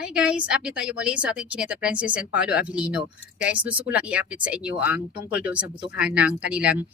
Hi guys, update tayo muli sa ating Chineta Princess and Paolo Avellino. Guys, gusto ko lang i-update sa inyo ang tungkol doon sa butuhan ng kanilang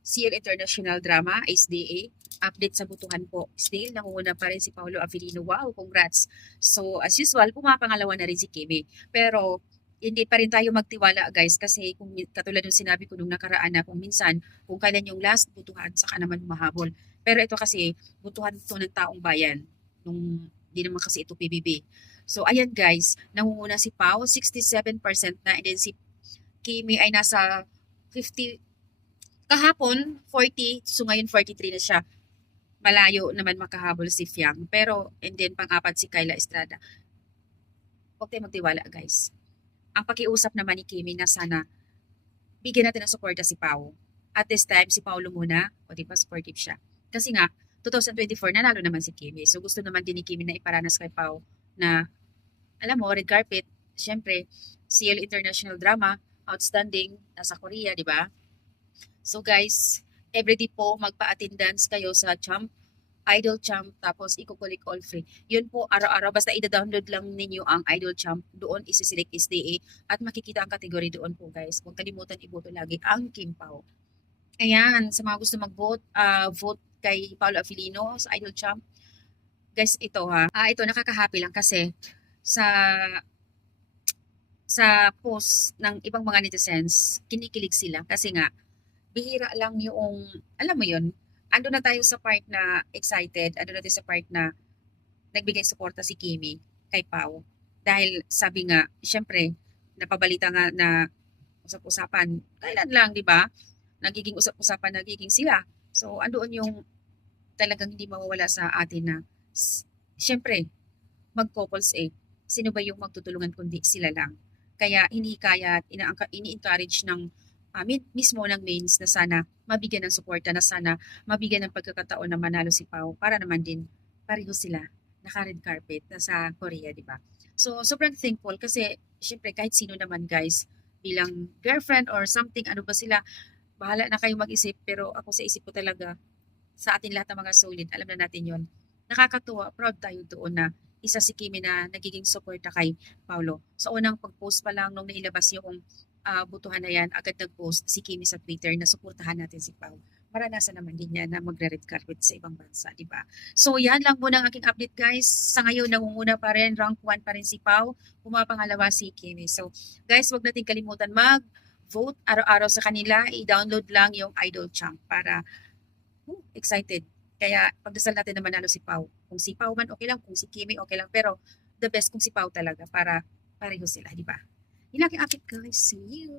CL International Drama, SDA. Update sa butuhan po. Still, nangunguna pa rin si Paolo Avellino. Wow, congrats. So, as usual, pumapangalawa na rin si Kimi. Pero, hindi pa rin tayo magtiwala guys kasi kung katulad ng sinabi ko nung nakaraan na kung minsan kung kailan yung last butuhan saka naman humahabol. Pero ito kasi butuhan to ng taong bayan nung hindi naman kasi ito PBB. So, ayan guys, nangunguna si Pao, 67% na, and then si Kimi ay nasa 50, kahapon 40, so ngayon 43 na siya. Malayo naman makahabol si Fiang. Pero, and then pang-apat si Kyla Estrada. Huwag tayo magtiwala guys. Ang pakiusap naman ni Kimi na sana bigyan natin ng suporta si Pao. At this time, si Paulo muna, o di ba, supportive siya. Kasi nga, 2024, nanalo naman si Kimi. So, gusto naman din ni Kimi na iparanas kay Pao na, alam mo, red carpet, syempre, CL International Drama, outstanding, nasa Korea, di ba? So, guys, everyday po, magpa-attendance kayo sa Champ, Idol Champ, tapos ikukulik all free. Yun po, araw-araw, basta i-download lang ninyo ang Idol Champ, doon isi-select SDA, at makikita ang kategory doon po, guys. Huwag kalimutan iboto lagi ang Kim Pao. Ayan, sa mga gusto mag-vote, vote kay Paolo Avellino sa Idol Champ. Guys, ito ha. Ito nakaka-happy lang kasi sa post ng ibang mga netizens, kinikilig sila kasi nga bihira lang yung alam mo yun, ando na tayo sa part na excited, ando na tayo sa part na nagbigay suporta si Kimi kay Pao. Dahil sabi nga, syempre, napabalita nga na usap-usapan, kailan lang, di ba? Nagiging usap-usapan, nagiging sila. So, andoon yung talagang hindi mawawala sa atin na syempre, mag-couples sino ba yung magtutulungan kundi sila lang. Kaya hinikayat, ini-encourage ng mismo ng mains na sana mabigyan ng suporta, na sana mabigyan ng pagkakataon na manalo si Pao para naman din pareho sila naka-red carpet na sa Korea, di ba? So, sobrang thankful kasi syempre kahit sino naman guys, bilang girlfriend or something, ano ba sila, bahala na kayo mag-isip, pero ako sa isip ko talaga, sa atin lahat ng mga solid, alam na natin yon. Nakakatuwa, proud tayo doon na isa si Kimi na nagiging suporta kay Paulo. Sa unang pag-post pa lang nung nailabas yung butuhan na yan, agad nag-post si Kimi sa Twitter na suportahan natin si Pao. Maranasan naman din yan na magre-red carpet sa ibang bansa, di ba? So yan lang muna ang aking update guys. Sa ngayon, nangunguna pa rin, rank 1 pa rin si Pao, pumapangalawa si Kimi. So guys, wag natin kalimutan mag-vote araw-araw sa kanila. I-download lang yung Idol Champ para excited. Kaya pagdasal natin na manalo si Pau. Kung si Pau man okay lang, kung si Kimi okay lang, pero the best kung si Pau talaga para pareho sila, di ba? Yun lang aking update guys. See you!